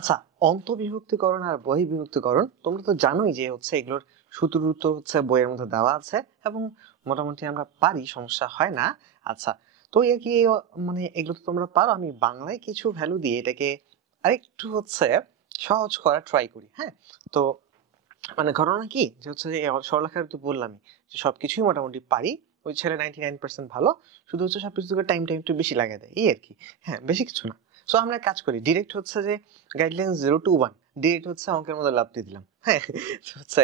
আচ্ছা, অন্তর্বিভক্তিকরণ আর বহির্বিভক্তিকরণ তোমরা তো জানোই যে হচ্ছে এগুলোর সূত্র উত্তর হচ্ছে বইয়ের মধ্যে দেওয়া আছে এবং মোটামুটি আমরা পারি, সমস্যা হয় না। আচ্ছা, তো এর কি মানে এগুলো তো তোমরা পারো, আমি বাংলায় কিছু ভ্যালু দিয়ে এটাকে আরেকটু হচ্ছে সহজ করা ট্রাই করি। হ্যাঁ, তো মানে ঘটনা কি যে হচ্ছে যে সরলরেখার তো বললামই যে সবকিছুই মোটামুটি পারি। ওই ছেলে 99% ভালো, শুধু হচ্ছে সবকিছুকে টাইম টাইম একটু বেশি লাগাই দেয় এই আর কি। হ্যাঁ, বেশি কিছু না। সো আমরা এক কাজ করি, ডিরেক্ট হচ্ছে যে গাইডলাইন 0 to 1 ডিরেক্ট হচ্ছে অঙ্কের মধ্যে লাভ দিয়ে দিলাম। হ্যাঁ, তো হচ্ছে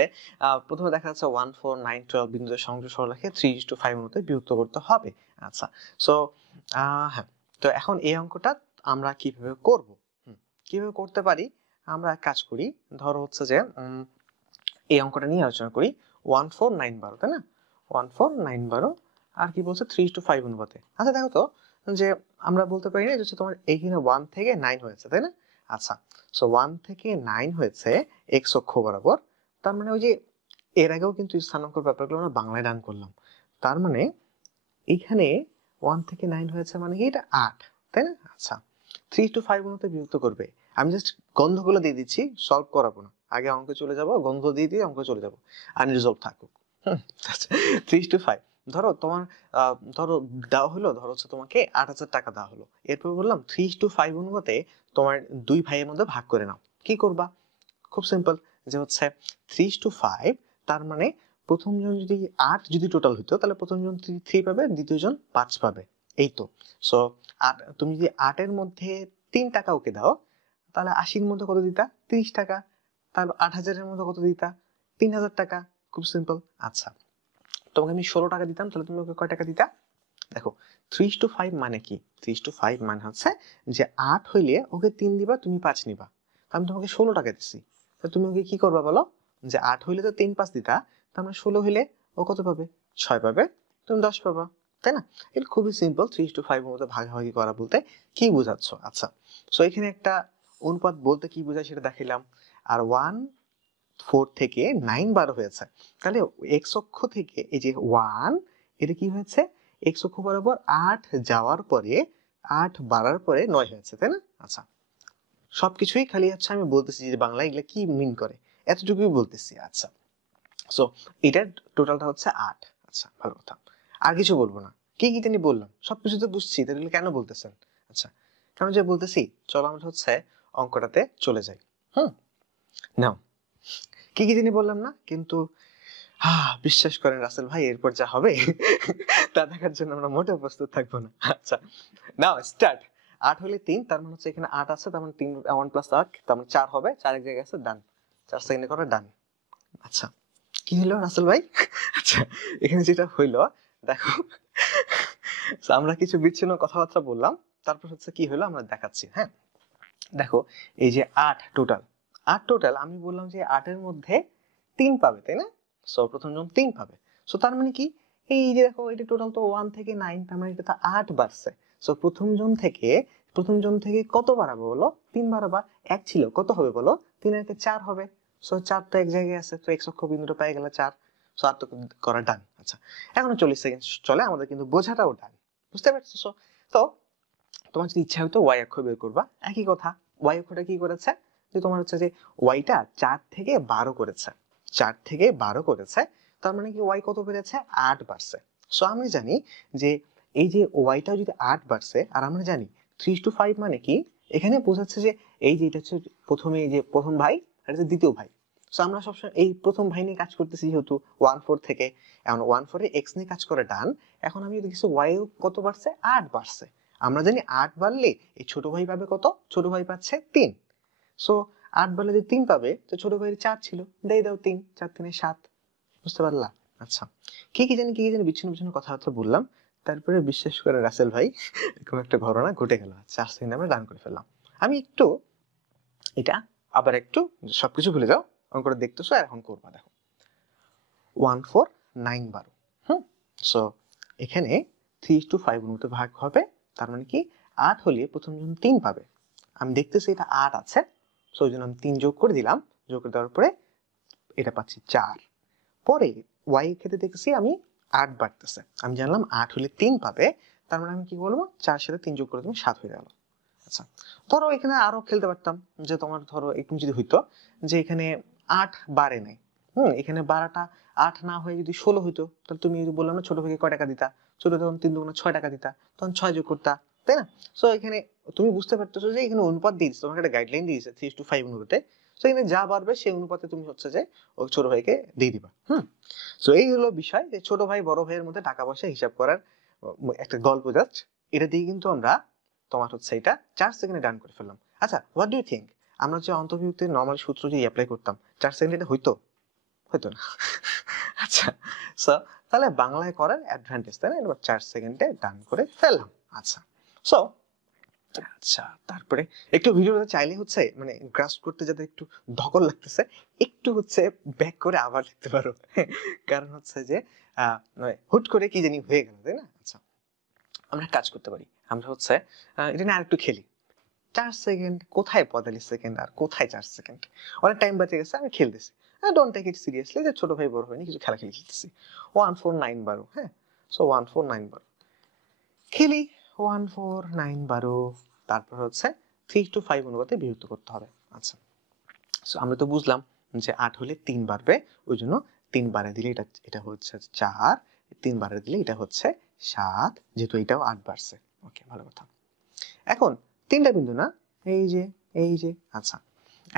প্রথমে দেখা যাচ্ছে 1 4 9 12 বিন্দুদের সংযোগ সরলরেখে 3:5 মতো বিভক্ত করতে হবে। আচ্ছা, সো হ্যাঁ, তো এখন এই অঙ্কটা আমরা কিভাবে করব? কিভাবে করতে পারি? আমরা এক কাজ করি, ধরো হচ্ছে যে এই অঙ্কটা নিয়ে আলোচনা করি। 1 4 9 12, তাই না? 1 4 9 12 আর কি বলছে 3:5 অনুপাতে। আচ্ছা দেখো তো যে আমরা বলতে পারি না যে হচ্ছে তোমার এইখানে 1 থেকে 9 হয়েছে, তাই না? আচ্ছা, সো 1 থেকে 9 হয়েছে এক্স অক্ষ বরাবর। তার মানে ওই যে এর আগেও কিন্তু স্থানাঙ্ক ব্যাপারগুলো আমরা বাংলায় ডান করলাম। তার মানে এইখানে 1 থেকে 9 হয়েছে মানে কি এটা 8, তাই না? আচ্ছা, 3:5 অনুপাতে বিভক্ত করবে। আমি জাস্ট গন্ধগুলো দিয়ে দিচ্ছি, সলভ করাবো না। আগে অঙ্কে চলে যাব, গন্ধ দিয়ে দিয়ে অঙ্কে চলে যাব, আনরিজলভ থাকুক। আচ্ছা, 3:5 ধরো তোমার ধরো দেওয়া হলো, ধরো হচ্ছে তোমাকে 8,000 টাকা দেওয়া হলো। এরপর বললাম 3:5 অনুপাতে তোমার দুই ভাইয়ের মধ্যে ভাগ করে নাও। কি করবা? খুব সিম্পল, যে হচ্ছে 3:5, তার মানে প্রথম জন যদি 8 যদি টোটাল হইতো তাহলে প্রথম জন 3 পাবে, দ্বিতীয় জন 5 পাবে। এই তো। সো তুমি যদি 8 এর মধ্যে 3 টাকা ওকে দাও, তাহলে 80 এর মধ্যে কত দিতা? 30 টাকা। তারপর 8,000 এর মধ্যে কত দিতা? 3,000 টাকা। খুব সিম্পল। আচ্ছা, তোমাকে আমি 16 টাকা দিতাম, তাহলে তুমি ওকে কয় টাকা দিতা? দেখো, 3:5 মানে কি? 3:5 মানে হচ্ছে যে 8 হইলে ওকে 3 দিবা, তুমি 5 নিবা। আমি তোমাকে 16 টাকা দিচ্ছি, তো তুমি ওকে কি করবা বলো? যে 8 হইলে তো 3 5 দিতা, তার মানে 16 হইলে ও কত পাবে? 6 পাবে, তুমি 10 পাবা, তাই না? এটা খুবই সিম্পল। 3:5 এর মধ্যে ভাগাভাগি করা বলতে কি বোঝাচ্ছ? আচ্ছা, সো এখানে একটা অনুপাত বলতে কি বোঝায় সেটা দেখাইলাম। আর 1 4 থেকে 9 12 হয়েছে, তাহলে এক্স অক্ষ থেকে এই যে 1, এটা কি হয়েছে? এক্স অক্ষ বরাবর 8 যাওয়ার পরে 8 বাড়ার পরে 9 হয়েছে, তাই না? আচ্ছা, সবকিছুই খালি হচ্ছে আমি বলতেছি যে বাংলা এগুলা কি মিন করে, এতটুকুই বলতেছি। আচ্ছা, সো এটার টোটালটা হচ্ছে 8। আচ্ছা, ভালো কথা, আর কিছু বলবো না। কি কি জানি বললাম, সবকিছু তো বুঝছি, তাহলে কেন বলতেছেন? আচ্ছা, কারণ যে বলতেছি, চলো আমরা হচ্ছে অঙ্কটাতে চলে যাই। হুম, নাও, কি কি জানি বললাম না কিন্তু, বিশ্বাস করেন রাসেল ভাই, এরপর যা হবে তা দেখার জন্য আমরা মোটেও প্রস্তুত থাকবো না। আচ্ছা, নাও স্টার্ট। 8 হলে 3, তার মানে হচ্ছে এখানে 8 আছে, তার মানে 3 1 প্লাস 8, তার মানে 4 হবে। 4 এক জায়গায় আছে, ডান। 4 সেকেন্ডে করে ডান। আচ্ছা, কি হলো রাসেল ভাই? আচ্ছা, এখানে যেটা হইলো, দেখো, আমরা কিছু বিচ্ছিন্ন কথাবার্তা বললাম, তারপর হচ্ছে কি হলো আমরা দেখাচ্ছি। হ্যাঁ, দেখো, এই যে 8 টোটাল, 8 টোটাল, আমি বললাম যে 8 এর মধ্যে 3 পাবে, তাই না? সো প্রথম জন 3 পাবে। সো তার মানে কি, এই যে দেখো, এটা টোটাল তো 1 থেকে 9, তার মানে এটা তো 8 বাড়ছে। সো প্রথম জন থেকে কত বাড়াবো বলো? 3 বাড়াবা। 1 ছিল, কত হবে বলো? 3 এর 4 হবে। সো 4 তো এক জায়গায় আছে, তো এক্স অক্ষ বিন্দুটা পেয়ে গেলে 4। সো আর তো করা ডান। আচ্ছা, এখনো 40 সেকেন্ড চলে আমাদের, কিন্তু বোঝাটাও ডান। বুঝতে পারছো? তো তোমার যদি ইচ্ছা হতো ওয়াই অক্ষ বের করবা, একই কথা। ওয়াই অক্ষটা কি করেছে, যে তোমার হচ্ছে যে ওয়াইটা 4 থেকে 12 করেছে। 4 থেকে 12 করেছে, তার মানে কি ওয়াই কত বেড়েছে? 8 বাড়ছে। সো আমি জানি যে এই যে ওয়াইটা যদি 8 বাড়ছে, আর আমরা জানি 3:5 মানে কি, এখানে বোঝাচ্ছে যে এই যে এটা হচ্ছে প্রথমে, এই যে প্রথম ভাই আর এটা দ্বিতীয় ভাই। সো আমরা সবসময় এই প্রথম ভাই নিয়ে কাজ করতেছি, যেহেতু 1 4 থেকে, এখন 1 4 এ এক্স নিয়ে কাজ করে ডান। এখন আমি যদি কিছু ওয়াই কত বাড়ছে? 8 বাড়ছে। আমরা জানি 8 বাড়লে এই ছোট ভাই পাবে কত? ছোট ভাই পাচ্ছে 3। সো 8 বাড়লে যে 3 পাবে, তো ছোট ভাইয়ের 4 ছিল, দিয়ে দাও 3, 4 3 7। বুঝতে পারলা? আচ্ছা, কি কি জানি বিচ্ছিন্ন বিচ্ছিন্ন কথাবার্তা বললাম, তারপরে বিশ্বাস করে রাসেল ভাই, এরকম একটা ঘটনা ঘটে গেল। আচ্ছা, আস্তে আমরা ডান করে ফেললাম। আমি একটু এটা আবার একটু, সবকিছু ভুলে যাও, অঙ্কটা দেখতেছো আর এখন করবা। দেখো, 1 4 9 12। সো এখানে 3:5 এর মতো ভাগ হবে, তার মানে কি 8 হলে প্রথম জন 3 পাবে। আমি দেখতেছি এটা 8 আছে, সো ওই জন্য আমি 3 যোগ করে দিলাম। যোগ করে দেওয়ার পরে এটা পাচ্ছি 4। পরে ওয়াই এর ক্ষেত্রে দেখতেছি আমি 8 বাড়তেছে, আমি জানলাম 8 হলে 3 পাবে, তার মানে আমি কি বলবো? 4 সাথে 3 যোগ করে তুমি 7 হয়ে গেল। আচ্ছা, ধরো এখানে আরো খেলতে পারতাম, যে তোমার ধরো একটু যদি হইতো যে এখানে 8 বাড়ে নাই, এখানে 12টা 8 না হয়ে যদি 16 হইতো, তাহলে তুমি যদি বললাম না ছোট ভাইকে কয় টাকা দিতা, ছোট তখন 3 দুগুণে 6 টাকা দিতা, তখন 6 যোগ করতা, তাই না? সো এখানে তুমি বুঝতে পারতেছো যে এখানে অনুপাত দিয়েছে, তোমাকে একটা গাইডলাইন দিয়েছে 3:5 অনুপাতে। সো এখানে যা বাড়বে সেই অনুপাতে তুমি হচ্ছে যে ওই ছোট ভাইকে দিয়ে দিবা। সো এই হলো বিষয়, যে ছোট ভাই বড় ভাইয়ের মধ্যে টাকা পয়সা হিসাব করার একটা গল্প জাস্ট। এটা দিয়ে কিন্তু আমরা তোমার হচ্ছে এটা 4 সেকেন্ডে ডান করে ফেললাম। আচ্ছা, হোয়াট ডু ইউ থিঙ্ক, আমরা যে অন্তর্ভুক্তির নরমাল সূত্র যদি অ্যাপ্লাই করতাম 4 সেকেন্ডে এটা হইতো? হয়তো না। আচ্ছা, সো তাহলে বাংলায় করার অ্যাডভান্টেজ, তাই না? এবার 4 সেকেন্ডে ডান করে ফেললাম। আচ্ছা, সো আচ্ছা, তারপরে একটু ভিডিওটা চাইলে হচ্ছে মানে গ্রাস্প করতে যাতে একটু ধকল লাগতেছে, একটু হচ্ছে ব্যাক করে আবার লিখতে পারো। কারণ হচ্ছে যে হুট করে কি জানি হয়ে গেল, তাই না? আচ্ছা, আমরা কাজ করতে পারি, আমরা হচ্ছে এটা নিয়ে আরেকটু খেলি। 4 সেকেন্ড কোথায় 45 সেকেন্ড আর কোথায় 4 সেকেন্ড, অনেক টাইম বেঁচে গেছে, আমি খেলতেছি। ডোন্ট টেক ইট সিরিয়াসলি যে ছোট ভাই বড় ভাই নিয়ে কিছু খেলা খেলতেছি। 149 12, হ্যাঁ। সো 149 12 খেলি, 149 12, তারপর হচ্ছে 3:5 অনুপাতে বিভক্ত করতে হবে। আচ্ছা, সো আমরা তো বুঝলাম যে 8 হলে 3 বাড়বে, ওই জন্য 3 বাড়ে দিলে এটা হচ্ছে 4, 3 বাড়ে দিলে এটা হচ্ছে 7, যেহেতু এটাও 8 বাড়ছে। ওকে, ভালো কথা। এখন 3টা বিন্দু না, এই যে আচ্ছা,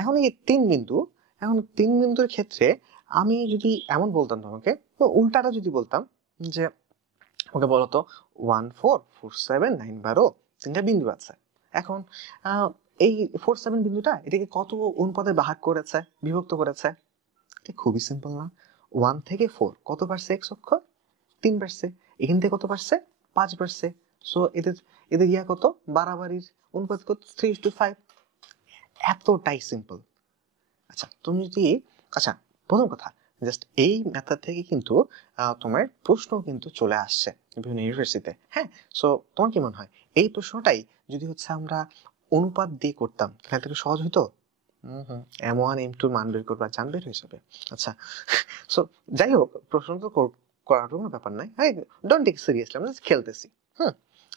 এখন এই 3 বিন্দু, এখন 3 বিন্দুর ক্ষেত্রে আমি যদি এমন বলতাম তোমাকে, তো উল্টাটা যদি বলতাম যে ওকে বলতো 1 4 4 7 9 12, 3টা বিন্দু আছে। এখন এই 4 7 বিন্দুটা এটাকে কত অনুপাতে ভাগ করেছে, বিভক্ত করেছে? এটা খুবই সিম্পল না? 1 থেকে 4 কত পারছে x অক্ষ? 3 পারছে। এখান থেকে কত পারছে? 5 পারছে। সো এদের এদের ইয়া কত? বাড়াবাড়ির অনুপাত কত? 3:5। এতটাই সিম্পল। আচ্ছা, তুমি যদি আচ্ছা, প্রথম কথা, জাস্ট এই মেথড থেকে কিন্তু তোমার প্রশ্ন কিন্তু চলে আসছে বিভিন্ন ইউনিভার্সিটিতে, হ্যাঁ। সো তোমার কি মনে হয় এই প্রশ্নটাই যদি হচ্ছে আমরা অনুপাত দিয়ে করতাম তাহলে একটু সহজ হতো? m1 m2 মান বের করবা, জান বের হয়ে যাবে। আচ্ছা, সো যাই হোক, প্রশ্ন তো করার কোনো ব্যাপার নাই, হ্যাঁ। ডোন্ট টেক সিরিয়াসলি, আমরা জাস্ট খেলতেছি।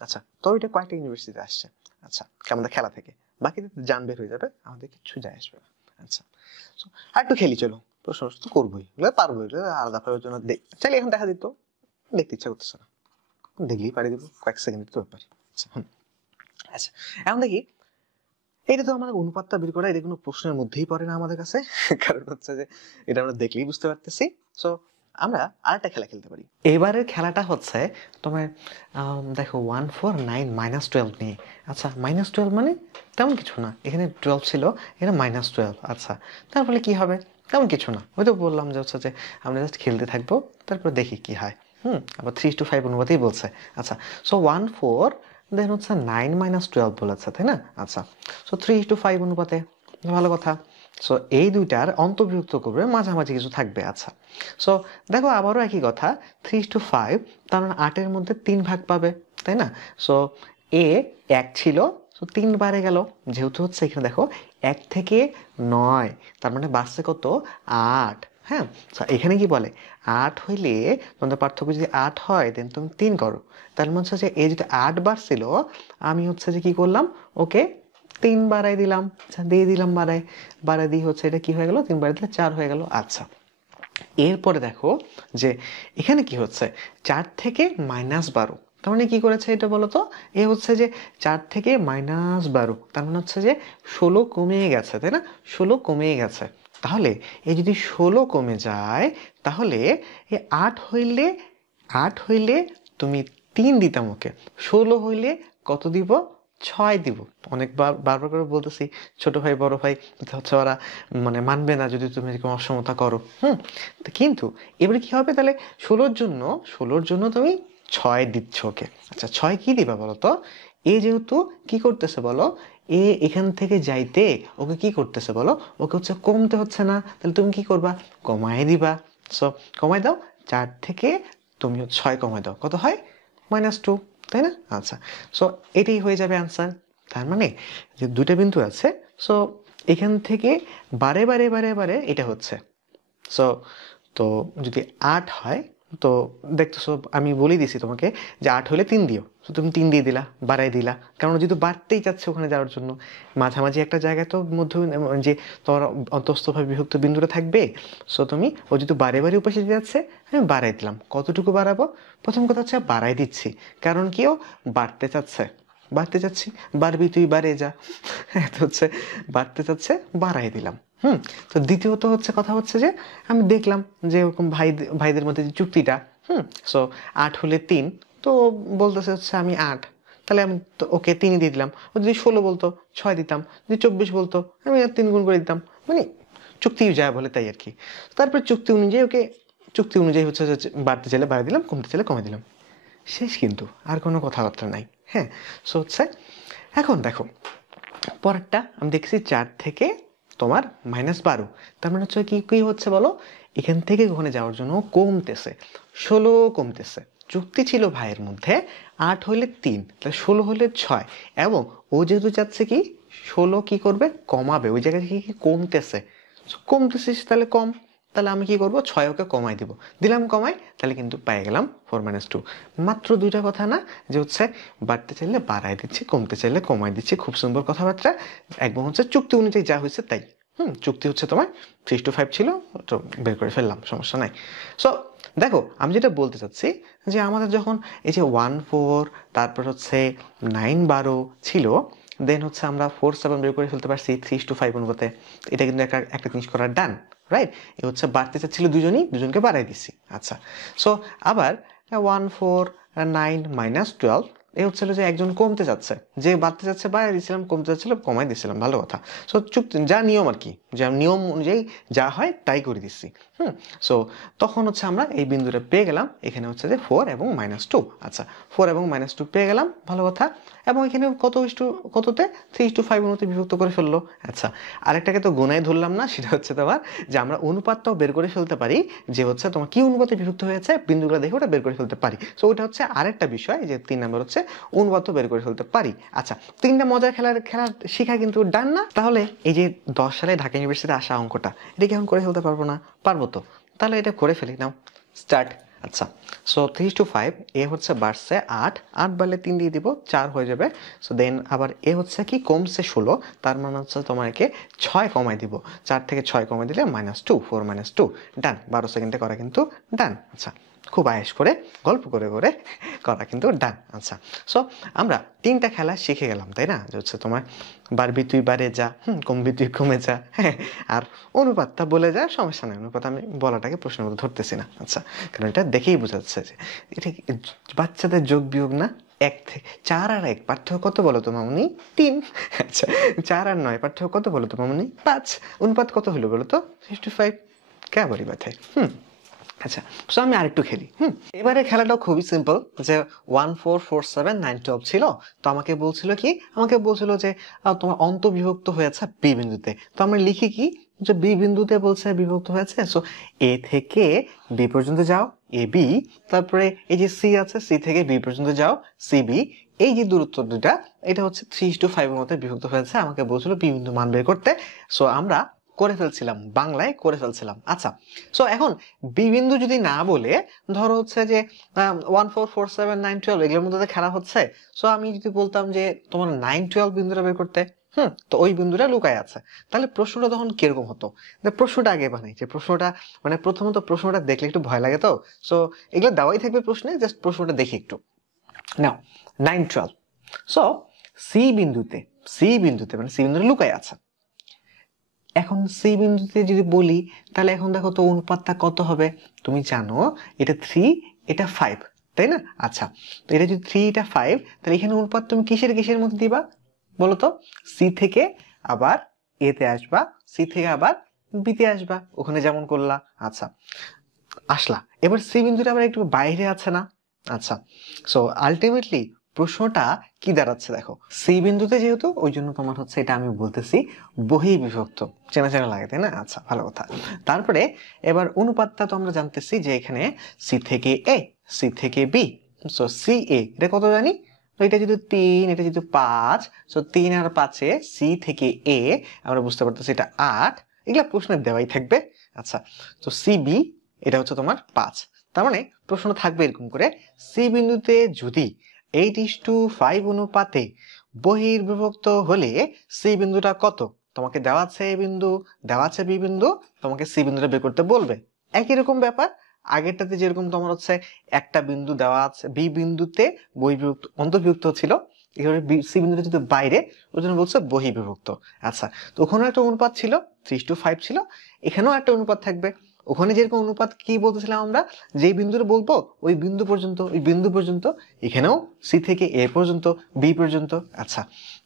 আচ্ছা, তো এটা কয়েকটা ইউনিভার্সিটিতে আসছে। আচ্ছা, আমাদের খেলা থেকে বাকিতে জান বের হয়ে যাবে, আমাদের কিছু যায় আসবে না। আচ্ছা, আর একটু খেলি, চলো। প্রশ্ন তো করবোই, পারবো, আলাদা করার জন্য চাইলে এখন দেখা দিত, দেখতে ইচ্ছা করতেছে না, দেখলেই পারি দেবো, কয়েক সেকেন্ড তো ব্যাপার। আচ্ছা, আচ্ছা, এখন দেখি, এটা তো আমাদের অনুপাতটা বের করা, এটা কোনো প্রশ্নের মধ্যেই পড়ে না আমাদের কাছে। কারণ হচ্ছে যে এটা আমরা দেখলেই বুঝতে পারতেছি। সো আমরা আরেকটা খেলা খেলতে পারি। এবারের খেলাটা হচ্ছে তোমার দেখো 149 -12 নিয়ে। আচ্ছা, -12 মানে তেমন কিছু না, এখানে 12 ছিল, এটা -12। আচ্ছা, তার ফলে কি হবে? তেমন কিছু না, ওই তো বললাম যে হচ্ছে যে আমরা জাস্ট খেলতে থাকবো, তারপর দেখি কি হয়। আবার 3:5 অনুপাতেই বলছে। আচ্ছা, সো 14 দেন হচ্ছে 9 -12 বলেছে, তাই না? আচ্ছা, সো 3:5 অনুপাতে, ভালো কথা। সো এই দুইটার অন্তর্ভুক্ত করবে, মাঝামাঝি কিছু থাকবে। আচ্ছা, সো দেখো আবারও একই কথা, 3:5, তার মানে 8-এর মধ্যে 3 ভাগ পাবে, তাই না? সো এ 1 ছিল, সো 3 বারে গেল, যেহেতু হচ্ছে এখানে দেখো 1 থেকে 9, তার মানে বাড়ছে কত? 8। হ্যাঁ, এখানে কি বলে 8 হইলে তোমাদের পার্থক্য যদি 8 হয় দেন তুমি 3 করো, তার মানে হচ্ছে যে এই যদি 8 বার ছিল, আমি হচ্ছে যে কি করলাম, ওকে 3 বাড়াই দিলাম। আচ্ছা, দিয়ে দিলাম বাড়াই দিয়ে হচ্ছে এটা কি হয়ে গেল, 3 বাড়াই দিলে 4 হয়ে গেল। আচ্ছা, এরপরে দেখো যে এখানে কি হচ্ছে, 4 থেকে -12, তার মানে কি করেছে এটা বলতো? এ হচ্ছে যে 4 থেকে -12, তার মানে হচ্ছে যে 16 কমে গেছে, তাই না? 16 কমে গেছে। তাহলে এই যদি 16 কমে যায়, তাহলে এই 8 হইলে তুমি 3 দিতাম ওকে, 16 হইলে কত দিব? 6 দিব। বারবার করে বলতেছি, ছোট ভাই বড় ভাই হচ্ছে ওরা মানে মানবে না যদি তুমি এরকম অসমতা করো। কিন্তু এবারে কি হবে তাহলে? 16-র জন্য তুমি 6 দিচ্ছ ওকে। আচ্ছা, 6 কি দিবা বলো তো? এ যেহেতু কি করতেছে বলো, এ এখান থেকে যাইতে ওকে কি করতেছে বলো, ওকে হচ্ছে কমতে হচ্ছে না, তাহলে তুমি কি করবা? কমায় দিবা। সো কমাই দাও, 4 থেকে তুমি 6 কমায় দাও, কত হয়? -2, তাই না? আচ্ছা, সো এটাই হয়ে যাবে অ্যান্সার। তার মানে যে দুইটা বিন্দু আছে, সো এখান থেকে বারে বারে বারে বারে এটা হচ্ছে। সো তো যদি 8 হয়, তো দেখতেছো আমি বলে দিছি তোমাকে যে 8 হলে 3 দিও, তো তুমি 3 দিয়ে দিলা, বাড়াই দিলা, কারণ যেহেতু বাড়তেই চাচ্ছে ওখানে যাওয়ার জন্য, মাঝামাঝি একটা জায়গায় তো মধ্য যে তোমার অন্তঃস্থভাবে বিভক্ত বিন্দুটা থাকবে। সো তুমি ও যেহেতু বারে বারে উপাশে যাচ্ছে, আমি বাড়াই দিলাম। কতটুকু বাড়াবো? প্রথম কথা হচ্ছে বাড়াই দিচ্ছি, কারণ কি ও বাড়তে চাচ্ছে, বাড়তে চাচ্ছি, বাড়বি তুই বাড়ে যা, তো হচ্ছে বাড়তে চাচ্ছে, বাড়াই দিলাম। তো দ্বিতীয়ত হচ্ছে কথা হচ্ছে যে আমি দেখলাম যে ওরকম ভাইদের মধ্যে যে চুক্তিটা, সো 8 হলে 3, তো বলতেছে হচ্ছে আমি 8, তাহলে আমি তো ওকে 3 দিয়ে দিলাম। ও যদি 16 বলতো 6 দিতাম, যদি 24 বলতো আমি আর 3 গুণ করে দিতাম, মানে চুক্তি যা বলে তাই আর কি। তারপরে চুক্তি অনুযায়ী হচ্ছে বাড়তে চাইলে বাড়িয়ে দিলাম, কমতে চাইলে কমে দিলাম, শেষ। কিন্তু আর কোনো কথাবার্তা নাই। হ্যাঁ, সো হচ্ছে এখন দেখো পরেরটা আমি দেখছি 4 থেকে তোমার -12, তার মানে হচ্ছে কি কি হচ্ছে বলো, এখান থেকে ওখানে যাওয়ার জন্য কমতেছে, 16 কমতেছে। চুক্তি ছিল ভাইয়ের মধ্যে 8 হলে 3, তাহলে 16 হলে 6, এবং ও যেহেতু চাচ্ছে কি 16 কি করবে, কমাবে, ওই জায়গা থেকে কি কমতেছে, কমতেছে তাহলে কম, তাহলে আমি কি করব, 6 ওকে কমাই দিব, দিলাম কমাই, তাহলে কিন্তু পেয়ে গেলাম 4 - 2। মাত্র দুইটা কথা না, যে হচ্ছে বাড়তে চাইলে বাড়াই দিচ্ছি, কমতে চাইলে কমাই দিচ্ছি, খুব সুন্দর কথাবার্তা, একদম হচ্ছে চুক্তি অনুযায়ী যা হয়েছে তাই। চুক্তি হচ্ছে তোমার 3:5 ছিল, তো বের করে ফেললাম, সমস্যা নাই। সো দেখো আমি যেটা বলতে চাচ্ছি যে আমাদের যখন এই যে 1 4 তারপর হচ্ছে 9 12 ছিল, দেন হচ্ছে আমরা 4 7 বের করে ফেলতে পারছি 3:5 অনুপাতে, এটা কিন্তু একটা জিনিস করার ডান, রাইট। এ হচ্ছে বাড়তে চাচ্ছিল দুজনকে বাড়াই দিচ্ছি। আচ্ছা, সো আবার 1 4 9 -12, এই হচ্ছে যে একজন কমতে যাচ্ছে, যে বাড়তে যাচ্ছে বাড়াই দিয়েছিলাম, কমতে যাচ্ছিল কমাই দিয়েছিলাম, ভালো কথা। সো চুক্তি যা নিয়ম আর কি, যা নিয়ম অনুযায়ী যা হয় তাই করে দিচ্ছি। সো তখন হচ্ছে আমরা এই বিন্দুটা পেয়ে গেলাম, এখানে হচ্ছে যে 4 এবং -2। আচ্ছা, 4 এবং -2 পেয়ে গেলাম, ভালো কথা। এবং এখানে কততে 3:5 মতো বিভক্ত করে ফেললো। আচ্ছা, আরেকটাকে তো গুণাই ধরলাম না, সেটা হচ্ছে তোমার যে আমরা অনুপাতটাও বের করে ফেলতে পারি, যে হচ্ছে তোমার কি অনুপাতে বিভক্ত হয়েছে বিন্দুগুলো দেখে ওটা বের করে ফেলতে পারি। সো ওটা হচ্ছে আরেকটা বিষয়, যে 3 নাম্বার হচ্ছে অনুপাত বের করে ফেলতে পারি। আচ্ছা, 3টা মজার খেলা শিখা কিন্তু ডান না। তাহলে এই যে 10 সালে ঢাকা ইউনিভার্সিটিতে আসা অঙ্কটা, এটা কি এখন করে ফেলতে পারবো না? পারবো তো, তাহলে এটা করে ফেলি, নাও স্টার্ট। আচ্ছা, সো 3:5, এ হচ্ছে বাড়ছে 8, 8 বাড়লে 3 দিয়ে দিব, 4 হয়ে যাবে। সো দেন আবার এ হচ্ছে কি কমছে 16, তার মানে হচ্ছে তোমাকে 6 কমাই দিব, 4 থেকে 6 কমাই দিলে -2, 4 - 2, ডান। 12 সেকেন্ডে করা কিন্তু ডান। আচ্ছা, খুব আয়েশ করে গল্প করে করে করা কিন্তু ডান। আচ্ছা, সো আমরা 3টা খেলা শিখে গেলাম, তাই না? যে হচ্ছে তোমার বাড়বি তুই বাড়ে যা, কমবি তুই কমে যা, হ্যাঁ, আর অনুপাতটা বলে যা, সমস্যা নেই, অনুপাত আমি বলাটাকে প্রশ্নের মতো ধরতেছি না। আচ্ছা, কারণ এটা দেখেই বোঝা যাচ্ছে যে এটা বাচ্চাদের যোগ বিয়োগ না। 1 থেকে 4 আর 1 পার্থক্য কত বলো তো মামুনি? 3। আচ্ছা, 4 আর 9 পার্থক্য কত বলো তো মামুনি? 5। অনুপাত কত হলো বলো তো? 3:5। কে বলি ব্যথায়। আচ্ছা, সো আমি আরেকটু খেলি। এবারে খেলাটাও খুবই সিম্পল, যে 1 4 4 7 9 12 ছিল। তো আমাকে বলছিল যে তোমার অন্তর্বিভক্ত হয়েছে বি বিন্দুতে। তো আমরা লিখি কি, যে বি বিন্দুতে বলছে বিভক্ত হয়েছে, সো এ থেকে বি পর্যন্ত যাও, এ বি, তারপরে এই যে সি আছে, সি থেকে বি পর্যন্ত যাও, সি বি, এই যে দূরত্ব দুটা, এটা হচ্ছে 3:5 এর মধ্যে বিভক্ত হয়েছে। আমাকে বলছিল বি বিন্দু মান বের করতে, সো আমরা করে ফেলছিলাম, বাংলায় করে ফেলছিলাম। আচ্ছা, সো এখন বি বিন্দু যদি না বলে ধরো হচ্ছে যে 1 4 4 7 9 12 এগুলোর মধ্যে খেলা হচ্ছে, সো আমি যদি বলতাম যে তোমার 9 12 বিন্দুটা বের করতে, তো ওই বিন্দুটা লুকায় আছে, তাহলে প্রশ্নটা তখন কিরকম হতো? প্রশ্নটা আগে বানাই, যে প্রশ্নটা মানে প্রথমত প্রশ্নটা দেখলে একটু ভয় লাগে, তো সো এগুলো দেওয়াই থাকবে প্রশ্নে, জাস্ট প্রশ্নটা দেখি একটু। নাও 9 12, সো সি বিন্দুতে মানে সি বিন্দুটা লুকায় আছে। এখন সি বিন্দুতে যদি বলি, তাহলে এখন দেখো তো অনুপাতটা কত হবে? তুমি জানো এটা 3, এটা 5, তাই না? আচ্ছা, তো এটা যদি 3 এটা 5, তাহলে এখানে অনুপাত তুমি কিসের মধ্যে দিবা বলো তো? সি থেকে আবার এ তে আসবা, সি থেকে আবার বি তে আসবা, ওখানে যেমন করলা। আচ্ছা, আসলা, এবার সি বিন্দুটা আবার একটু বাইরে আছে না? আচ্ছা, সো আলটিমেটলি প্রশ্নটা কি দাঁড়াচ্ছে দেখো, সি বিন্দুতে যেহেতু, ওই জন্য তোমার হচ্ছে এটা আমি বলতেছি বহির্বিভক্ত, চেনা চেনা লাগে, তাই না? আচ্ছা, ভালো কথা। তারপরে এবার অনুপাতটা তো আমরা জানতেছি যে এখানে সি থেকে এ, সি থেকে বি, সো সি এ এটা কত জানি, তো এটা যদি 3, এটা যদি 5, সো 3 আর 5-এ সি থেকে এ আমরা বুঝতে পারতেছি এটা 8, এগুলা প্রশ্নে দেওয়াই থাকবে। আচ্ছা, তো সি বি এটা হচ্ছে তোমার 5, তার মানে প্রশ্ন থাকবে এরকম করে, সি বিন্দুতে যদি 8:5 অনুপাতে বহির্বিভক্ত হলে সি বিন্দুটা কত? তোমাকে দেওয়া আছে এ বিন্দু, দেওয়া আছে বি বিন্দু, তোমাকে সি বিন্দুটা বের করতে বলবে। একই রকম ব্যাপার, আগেরটাতে যেরকম তোমার হচ্ছে একটা বিন্দু দেওয়া আছে, বি বিন্দুতে বহির্বিভক্ত অন্তর্বিভক্ত ছিল, এখানে সি বিন্দুটা যেহেতু বাইরে, ওই জন্য বলছে বহির্বিভক্ত। আচ্ছা, তো ওখানে একটা অনুপাত ছিল 3:5 ছিল, এখানেও একটা অনুপাত থাকবে। ওখানে যেরকম অনুপাত কি বলতেছিলাম আমরা, যেই বিন্দুটা বলবো ওই বিন্দু পর্যন্ত, ওই বিন্দু পর্যন্ত, এখানেও সি থেকে এ পর্যন্ত, বি পর্যন্ত। আচ্ছা,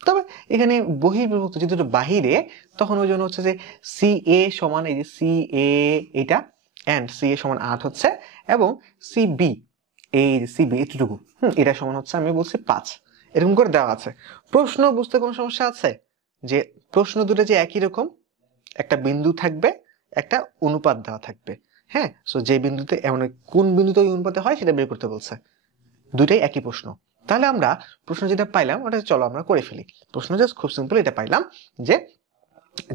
তবে এখানে বহির্বিভক্ত যেহেতু বাহিরে, তখন ওই জন্য হচ্ছে যে সি এ সমান, এই যে সি এ এটা, এন্ড সি এ সমান 8 হচ্ছে, এবং সি বি, এই যে সি বি এতটুকু, এটা সমান হচ্ছে আমি বলছি 5, এরকম করে দেওয়া আছে। প্রশ্ন বুঝতে কোনো সমস্যা আছে? যে প্রশ্ন দুটো যে একই রকম, একটা বিন্দু থাকবে, একটা অনুপাত দেওয়া থাকবে। হ্যাঁ, সো যে বিন্দুতে এমন কোন বিন্দুতে ওই অনুপাতে হয় সেটা বের করতে বলছে। দুটাই একই প্রশ্ন। তাহলে আমরা প্রশ্ন যেটা পাইলাম ওটা চলো আমরা করে ফেলি। প্রশ্ন জাস্ট খুব সিম্পল, এটা পাইলাম যে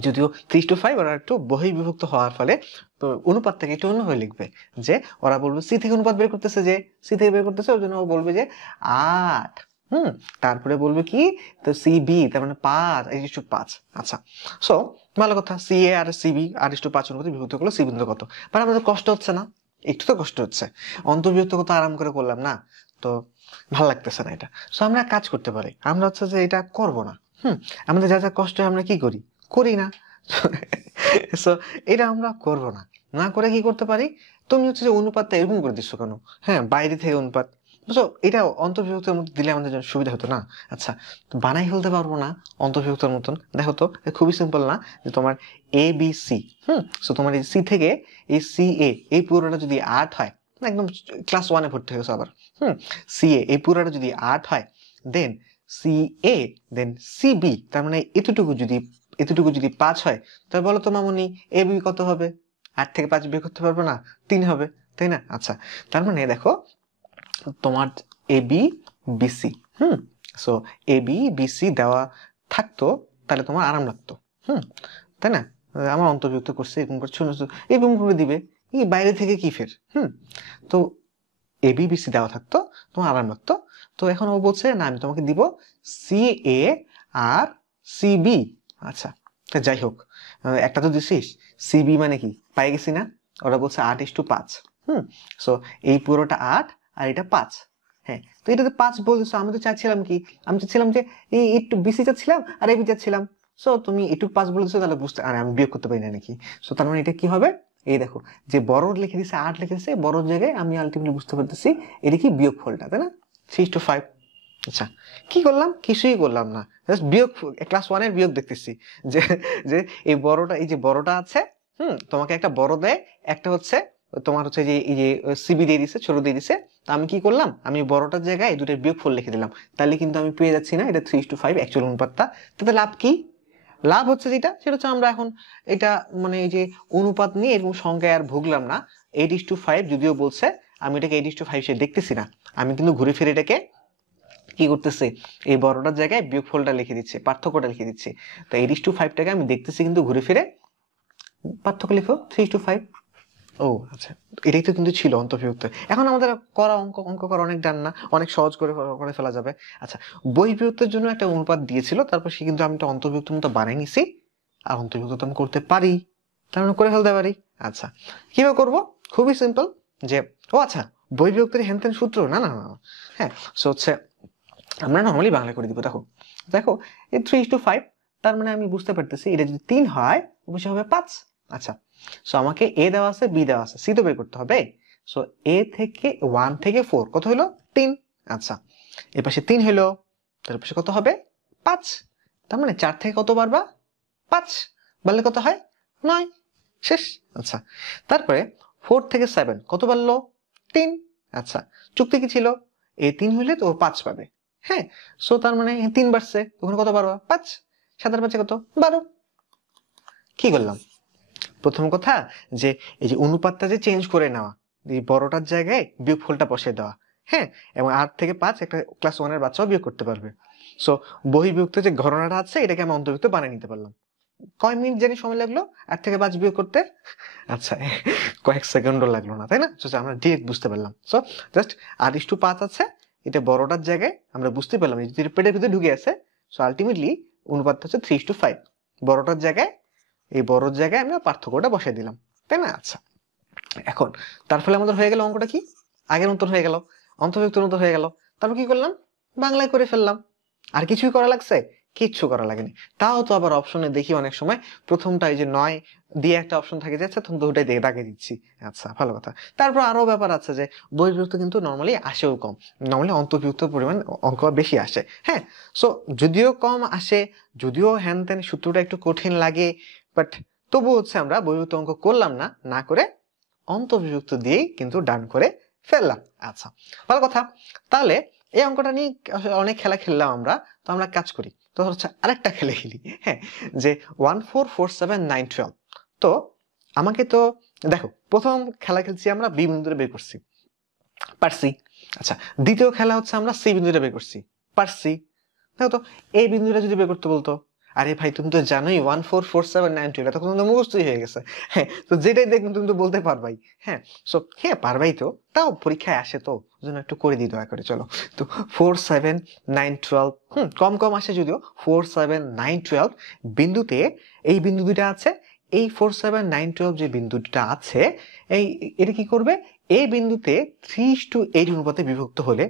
যদিও 3:5 ওরা একটু বহির্বিভক্ত হওয়ার ফলে তো অনুপাতটাকে একটু অন্য হয়ে লিখবে, যে ওরা বলবে সি থেকে অনুপাত বের করতেছে, যে সি থেকে বের করতেছে, ওই জন্য ও বলবে যে 8, তারপরে বলবে কি, তো সি বি তার মানে 5:5। আচ্ছা, সো ভালো কথা, সি এ আর সি বি 8:5 অনুপাতে বিভক্ত করলো সি বিন্দু কত। মানে আমাদের কষ্ট হচ্ছে না? একটু তো কষ্ট হচ্ছে, অন্তর্বিভক্ত কত আরাম করে করলাম না, তো ভালো লাগতেছে না এটা। সো আমরা কাজ করতে পারি, আমরা হচ্ছে যে এটা করব না, আমাদের যা যা কষ্ট হয় আমরা কি করি, করি না। সো এটা আমরা করব না, না করে কি করতে পারি, তুমি হচ্ছে যে অনুপাতটা এরকম করে দিচ্ছ কেন? হ্যাঁ, বাইরে থেকে অনুপাত, বুঝছো, এটা অন্তর্বিভক্তের মধ্যে দিলে আমাদের জন্য সুবিধা হতো না? আচ্ছা, তো বানাই ফেলতে পারবো না অন্তর্বিভক্তের মতন? দেখো তো, খুবই সিম্পল না, যে তোমার এ বি সি, সো তোমার এই সি থেকে এই সি এ এই পুরোটা যদি 8 হয়, একদম ক্লাস 1-এ ভর্তি হয়ে গেছো আবার, সি এ এই পুরোটা যদি 8 হয়, দেন সি এ, দেন সি বি, তার মানে এতটুকু যদি 5 হয়, তাহলে বলো তো মামুনি এ বি কত হবে? 8 থেকে 5 বের করতে পারবো না? 3 হবে, তাই না? আচ্ছা, তার মানে দেখো তোমার A B BC, so A B BC দেওয়া থাকতো, তাহলে তোমার আরাম লাগতো, তাই না? আমার অন্তর্ভুক্ত করছে এরকম করে, শুনে এরকম করে দিবে, এই বাইরে থেকে কি ফের, তো এ বি বিসি দেওয়া থাকতো, তোমার আরাম লাগতো। তো এখন ও বলছে না, আমি তোমাকে দিব সি এ আর সি বি। আচ্ছা, তা যাই হোক, একটা তো দিছিস, সি বি মানে কি পাই গেছি না? ওরা বলছে 8:5, সো এই পুরোটা 8 আর এটা 5। হ্যাঁ, তো এটাতে 5 বলছো, আমি তো চাচ্ছিলাম কি, আমি চাচ্ছিলাম যে এই একটু বিসি চাচ্ছিলাম আর এবি চাচ্ছিলাম। সো তুমি একটু 5 বলেছো, তাহলে বুঝতে, আরে আমি বিয়োগ করতে পারি না নাকি? সো তার মানে এটা কি হবে, এই দেখো, যে বড় লিখে দিছে 8 লিখে দিছে, বড় জায়গায় আমি আলটিমেটলি বুঝতে পারতেছি এটা কি বিয়োগ ফলটা, তাই না? 3:5। আচ্ছা, কি করলাম? কিছুই করলাম না, জাস্ট বিয়োগ, ক্লাস 1-এর বিয়োগ দেখতেছি, যে যে এই বড়টা, এই যে বড়টা আছে, তোমাকে একটা বড় দেয়, একটা হচ্ছে তোমার হচ্ছে যে এই যে সিবি দিয়ে দিছে, ছোট দিয়ে দিছে, তো আমি কি করলাম, আমি বড়টার জায়গায় এই দুটোর বিয়োগফল লিখে দিলাম, তাহলে কিন্তু আমি পেয়ে যাচ্ছি না এটা 3:5 অ্যাকচুয়াল অনুপাতটা। তাতে লাভ কি? লাভ হচ্ছে যেটা, সেটা হচ্ছে আমরা এখন এটা মানে এই যে অনুপাত নিয়ে এরকম সংখ্যায় আর ভুগলাম না। 8:5 যদিও বলছে, আমি এটাকে 8:5 সে দেখতেছি না, আমি কিন্তু ঘুরে ফিরে এটাকে কি করতেছি, এই বড়টার জায়গায় বিয়োগফলটা লিখে দিচ্ছে, পার্থক্যটা লিখে দিচ্ছে। তো 8:5টাকে আমি দেখতেছি কিন্তু ঘুরে ফিরে, পার্থক্য লিখো 3:5। ও আচ্ছা, এটাই তো কিন্তু ছিল অন্তর্বিভক্ত। এখন আমাদের করা অঙ্ক অঙ্ক করা অনেক ডান না, অনেক সহজ করে করে ফেলা যাবে। আচ্ছা, বহির্বিভক্তের জন্য একটা অনুপাত দিয়েছিল, তারপর সে কিন্তু আমি একটা অন্তর্বিভক্ত মতো বানিয়ে নিছি, আর অন্তর্বিভক্ত তো আমি করতে পারি, তার মানে করে ফেলতে পারি। আচ্ছা, কিভাবে করব? খুবই সিম্পল, যে ও আচ্ছা, বহির্বিভক্তের হ্যান সূত্র, না না না, হ্যাঁ, সো হচ্ছে আমরা নর্মালি বাংলা করে দিব। দেখো দেখো, এই 3:5, তার মানে আমি বুঝতে পারতেছি এটা যদি 3 হয় অবশ্যই হবে 5। আচ্ছা, সো আমাকে এ দেওয়া আছে, বি দেওয়া আছে, সি তো বের করতে হবে। সো এ থেকে 1 থেকে 4 কত হলো? 3। আচ্ছা, এর পাশে 3 হলো, তার পাশে কত হবে? 5। তার মানে 4 থেকে কত বাড়বা? 5 বাড়লে কত হয়? 9। শেষ। আচ্ছা, তারপরে 4 থেকে 7 কত বাড়লো? 3। আচ্ছা, চুক্তি কি ছিল? এ 3 হইলে তো 5 পাবে। হ্যাঁ, সো তার মানে 3 বাড়ছে, তখন কত বাড়বা? 5। 7 আর 5 কত? 12। কি করলাম? প্রথম কথা, যে এই যে অনুপাতটা যে চেঞ্জ করে নেওয়া, এই বড়টার জায়গায় বিয়োগফলটা বসিয়ে দেওয়া। হ্যাঁ, এবং 8 থেকে 5 একটা ক্লাস 1-এর বাচ্চাও বিয়োগ করতে পারবে। সো বহির্বিভক্ত যে ঘটনাটা আছে এটাকে আমি অন্তর্ভুক্ত বানিয়ে নিতে পারলাম। কয় মিনিট জানি সময় লাগলো 8 থেকে 5 বিয়োগ করতে? আচ্ছা, কয়েক সেকেন্ডও লাগলো না, তাই না? আমরা ডিরেক্ট বুঝতে পারলাম। সো জাস্ট r/5 আছে, এটা বড়টার জায়গায় আমরা বুঝতে পারলাম যদি পেটের ভিতরে ঢুকে আছে। সো আলটিমেটলি অনুপাতটা হচ্ছে 3:5। বড়টার জায়গায়, এই বড়র জায়গায় আমরা পার্থক্যটা বসাই দিলাম, তাই না? আচ্ছা, এখন তার ফলে আমাদের হয়ে গেল অঙ্কটা কি, আগের উত্তর হয়ে গেল, অন্তর্ভুক্ত উত্তর হয়ে গেল। তারপর কি করলাম, বাংলায় করে ফেললাম। আর কিছুই করা লাগছে? কিচ্ছু করা লাগেনি। তাও তো আবার অপশনে দেখি অনেক সময় প্রথমটা এই যে 9 দিয়ে একটা অপশন থাকে যাচ্ছে, তখন তো ওটাই দিয়ে দাগে দিচ্ছি। আচ্ছা, ভালো কথা। তারপর আরো ব্যাপার আছে যে বহির্ভুক্ত কিন্তু নর্মালি আসেও কম, নর্মালি অন্তর্ভুক্ত পরিমাণ অঙ্ক বেশি আসে। হ্যাঁ, সো যদিও কম আসে, যদিও হ্যান ত্যান সূত্রটা একটু কঠিন লাগে, বাট তবু হচ্ছে আমরা বহির্ভুক্ত অঙ্ক করলাম না, না করে অন্তর্ভুক্ত দিয়েই কিন্তু ডান করে ফেললাম। আচ্ছা, ভালো কথা। তাহলে এই অঙ্কটা নিয়ে অনেক খেলা খেললাম আমরা, তো আমরা কাজ করি, তো হচ্ছে আরেকটা খেলে খেলি। হ্যাঁ, যে 1 4 4 7 9 12। তো আমাকে তো দেখো, প্রথম খেলা খেলছি আমরা বি বিন্দুটা বের করছি, পারছি। আচ্ছা, দ্বিতীয় খেলা হচ্ছে আমরা সি বিন্দুটা বের করছি, পারছি। দেখো তো, এই বিন্দুটা যদি বের করতে বলতো, আরে ভাই তুমি তো জানোই 1 4 4 7 9 12, তখন তো মুখস্থই হয়ে গেছে। হ্যাঁ, তো যেটাই দেখবে তুমি তো বলতে পারবাই। হ্যাঁ, সো হ্যাঁ পারবাই তো, তাও পরীক্ষায় আসে তো, জন্য একটু করে দিই দয়া করে। চলো তো 4 7 9 12, কম কম আসে যদিও। 4 7 9 12 বিন্দুতে এই বিন্দু দুইটা আছে, এই 4 7 9 12 যে বিন্দুটা আছে, এই এটা কি করবে, এই বিন্দুতে 3:8 অনুপাতে বিভক্ত হলে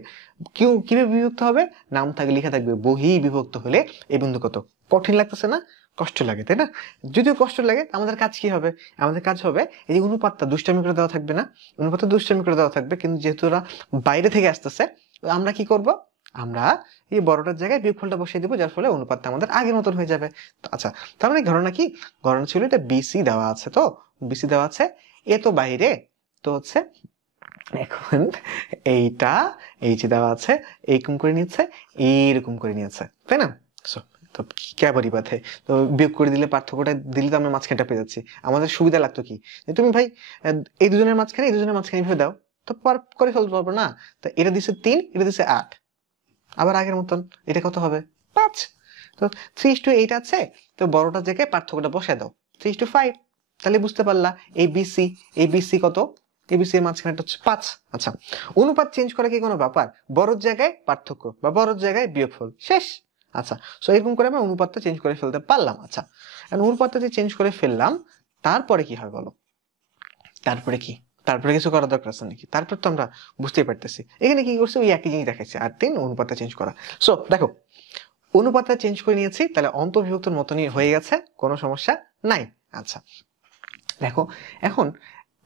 কিভাবে বিভক্ত হবে, নাম থাকে লেখা থাকবে বহি বিভক্ত হলে এই বিন্দু কত। কঠিন লাগতেছে না? কষ্ট লাগে, তাই না? যদিও কষ্ট লাগে, আমাদের কাজ কি হবে, আমাদের কাজ হবে এই যে অনুপাতটা দুষ্টামি করে দেওয়া থাকবে না, অনুপাতটা দুষ্টামি করে দেওয়া থাকবে, কিন্তু যেহেতু ওরা বাইরে থেকে আসতেছে, আমরা কি করব, আমরা এই বড়টার জায়গায় বিয়োগফলটা বসিয়ে দেবো, যার ফলে অনুপাতটা আমাদের আগের মতন হয়ে যাবে। আচ্ছা, তার মানে ঘটনা কি, ঘটনা ছিল এটা বিসি দেওয়া আছে, তো বিসি দেওয়া আছে, এ তো বাইরে, তো হচ্ছে এখন এইটা এই যে দেওয়া আছে এইরকম করে নিচ্ছে, এইরকম করে নিয়েছে, তাই না? তো কেবারই বাধে, তো বিয়োগ করে দিলে, পার্থক্যটা দিলে তো আমরা মাঝখানটা পেয়ে যাচ্ছি। আমাদের সুবিধা লাগতো কি, যে তুমি ভাই এই দুজনের মাঝখানে এই দুজনের মাঝখানে এইভাবে দাও, তো করে ফেলতে পারবো না? তো এটা দিছে 3, এটা দিছে 8, আবার আগের মতন এটা কত হবে, 5। তো 3:8 আছে, তো বড়টার জায়গায় পার্থক্যটা বসায় দাও 3:5, তাহলে বুঝতে পারলা এই বিসি, এই বিসি কত, এবিসি এর মাঝখানে হচ্ছে 5। আচ্ছা, অনুপাত চেঞ্জ করা কি কোনো ব্যাপার, বড়র জায়গায় পার্থক্য বা বড়র জায়গায় বিয়োগফল, শেষ। আচ্ছা, সো এরকম করে আমরা অনুপাতটা চেঞ্জ করে ফেলতে পারলাম। আচ্ছা, অনুপাতটা যে চেঞ্জ করে ফেললাম, তারপরে কি হয় বলো, তারপরে কি, তারপরে কিছু করার দরকার আছে নাকি? তারপর তো আমরা বুঝতেই পারতেছি এখানে কি করছে, ওই একই জিনিস দেখাচ্ছে, আর 3 অনুপাতটা চেঞ্জ করা। সো দেখো, অনুপাতটা চেঞ্জ করে নিয়েছি, তাহলে অন্তর্বিভক্তর মতনই হয়ে গেছে, কোনো সমস্যা নাই। আচ্ছা, দেখো এখন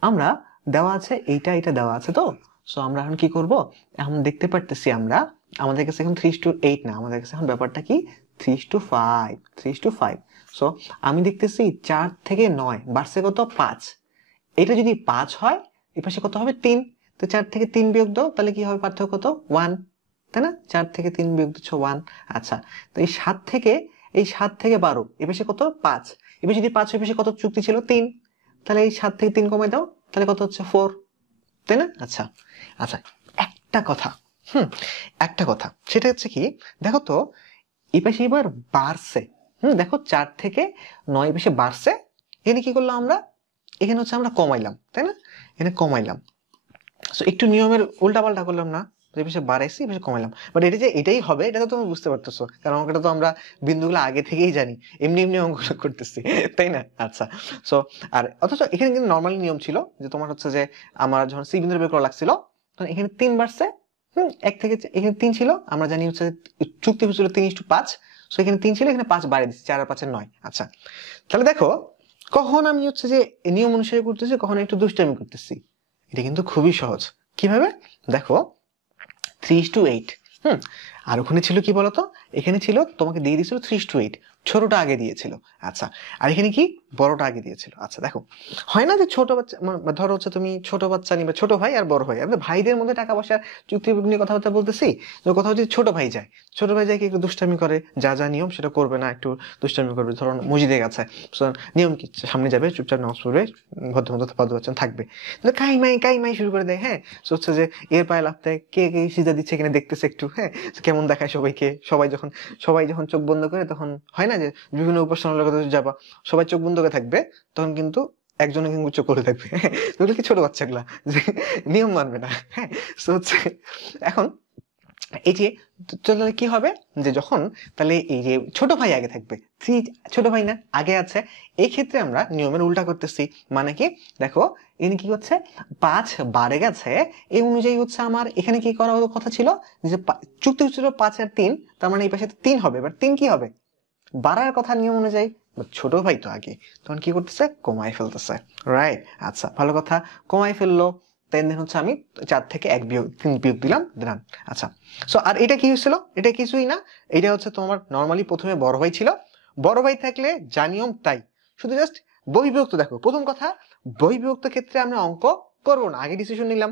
আমরা দেওয়া আছে এইটা, এটা দেওয়া আছে, তো সো আমরা এখন কি করব, এখন দেখতে পারতেছি আমরা, আমাদের কাছে এখন 3:8 না, আমাদের কাছে এখন ব্যাপারটা কি 3:5, 3:5। সো আমি দেখতেছি 4 থেকে 9 বাড়ছে কত, 5। এটা যদি 5 হয়, এই পাশে কত হবে, 3। তো 4 থেকে 3 বিয়োগ দাও, তাহলে কি হবে, পার্থক্য কত, 1, তাই না? 4 থেকে 3 বিয়োগ দিচ্ছ 1। আচ্ছা, তো এই 7 থেকে 12 এই পাশে কত, 5। এবার যদি 5 হয়, পাশে কত যুক্তি ছিল, 3। তাহলে এই 7 থেকে 3 কমাই দাও, তাহলে কত হচ্ছে, 4, তাই না? আচ্ছা আচ্ছা, একটা কথা, একটা কথা, সেটা হচ্ছে কি, দেখো তো এই পাশে এবার বাড়ছে, দেখো 4 থেকে 9 পাশে বাড়ছে, এখানে কি করলাম আমরা, এখানে হচ্ছে আমরা কমাইলাম, তাই না? এখানে কমাইলাম, সো একটু নিয়মের উল্টাপাল্টা করলাম না, যে পাশে বাড়াইছি এই পাশে কমাইলাম, বাট এটা যে এটাই হবে এটা তো তুমি বুঝতে পারতেছো, কারণ অঙ্কটা তো আমরা বিন্দুগুলো আগে থেকেই জানি, এমনি এমনি অঙ্কগুলো করতেছি, তাই না? আচ্ছা, সো আর অথচ এখানে কিন্তু নর্মালি নিয়ম ছিল যে তোমার হচ্ছে যে আমার যখন সি বিন্দু বের করা লাগছিল, তখন এখানে 3 বাড়ছে, 1 থেকে এখানে 3 ছিল, আমরা জানি হচ্ছে চুক্তি হচ্ছিল 3:5, সো এখানে 3 ছিল, এখানে 5 বাড়িয়ে দিচ্ছি, 4 আর 5 9। আচ্ছা, তাহলে দেখো কখন আমি হচ্ছে যে নিয়ম অনুসারে করতেছি, কখন একটু দুষ্টামি করতেছি, এটা কিন্তু খুবই সহজ। কিভাবে, দেখো 3:8, আর ওখানে ছিল কি বলতো, এখানে ছিল তোমাকে দিয়ে দিয়েছিল 3:8, ছোটটা আগে দিয়েছিল। আচ্ছা, আর এখানে কি বড়টা আগে দিয়েছিল। আচ্ছা দেখো, হয় না যে ছোট বাচ্চা ধরো হচ্ছে তুমি ছোট বাচ্চা নিবে, ছোট ভাই আর বড় ভাই, আমরা ভাইদের মধ্যে টাকা পয়সার চুক্তি নিয়ে কথাবার্তা বলতেছি। তো কোথাও যদি ছোট ভাই যায়, ছোট ভাই যায় কি একটু দুষ্টামি করে, যা যা নিয়ম সেটা করবে না, একটু দুষ্টামি করবে। ধরো মসজিদে গেছে, নিয়ম কি সামনে যাবে, চুপচাপ নামাজ পড়বে, ভদ্র বাচ্চা থাকবে, কাই মাই শুরু করে দেয়। হ্যাঁ, হচ্ছে যে এর পায়ে লাফ দেয়, কে কে সিজা দিচ্ছে কিনা দেখতেছে একটু, হ্যাঁ কেমন দেখায় সবাইকে। সবাই যখন চোখ বন্ধ করে, তখন হয় না যে বিভিন্ন উপাসনার লোক যাবা, সবাই চোখ বন্ধ করে থাকবে, তখন কিন্তু একজনে কিন্তু চোখ করে থাকবে। ওগুলো কি ছোট বাচ্চাগুলা যে নিয়ম মানবে না। হ্যাঁ, হচ্ছে এখন এই যে তাহলে কি হবে যে যখন তাহলে এই যে ছোট ভাই আগে থাকবে, ছোট ভাই না আগে আছে, এই ক্ষেত্রে আমরা নিয়মের উল্টা করতেছি। মানে কি দেখো, এখানে কি হচ্ছে 5 বাড়ে গেছে, এই অনুযায়ী হচ্ছে আমার এখানে কি করার কথা ছিল যে চুক্তি ছিল 5 আর 3, তার মানে এই পাশে 3 হবে। এবার 3 কি হবে, বাড়ার কথা নিয়ম অনুযায়ী। ছোট ভাই তো আগে, তখন কি করতেছে, কমাই ফেলতেছে। রাইট, আচ্ছা ভালো কথা, কমাই ফেললো। দেন হচ্ছে আমি 4 থেকে 3 বিয়োগ দিলাম, দিলাম। আচ্ছা, সো আর এটা কি হয়েছিল, এটা কিছুই না, এটা হচ্ছে তোমার নর্মালি প্রথমে বড় ভাই ছিল, বড় ভাই থাকলে যা নিয়ম তাই, শুধু জাস্ট বহিঃবিভক্ত। দেখো প্রথম কথা, বহিঃবিভক্ত ক্ষেত্রে আমরা অঙ্ক করবো না, আগে ডিসিশন নিলাম।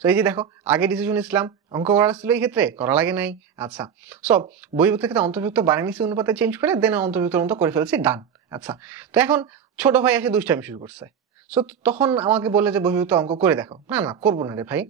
তো এই যে দেখো, আগে ডিসিশন ইসলাম, অঙ্ক করা ছিল এই ক্ষেত্রে, করা লাগে নাই। আচ্ছা, সব বহির্ভূত ক্ষেত্রে অন্তর্ভুক্ত বানিয়ে নিছি অনুপাতে চেঞ্জ করে, দেন অন্তর্ভুক্তের মতো করে ফেলছি, ডান। আচ্ছা, তো এখন ছোট ভাই এসে দুষ্টামি শুরু করছে, সো তখন আমাকে বলে যে বহির্ভূত অঙ্ক করে দেখো, না না করবো না রে ভাই।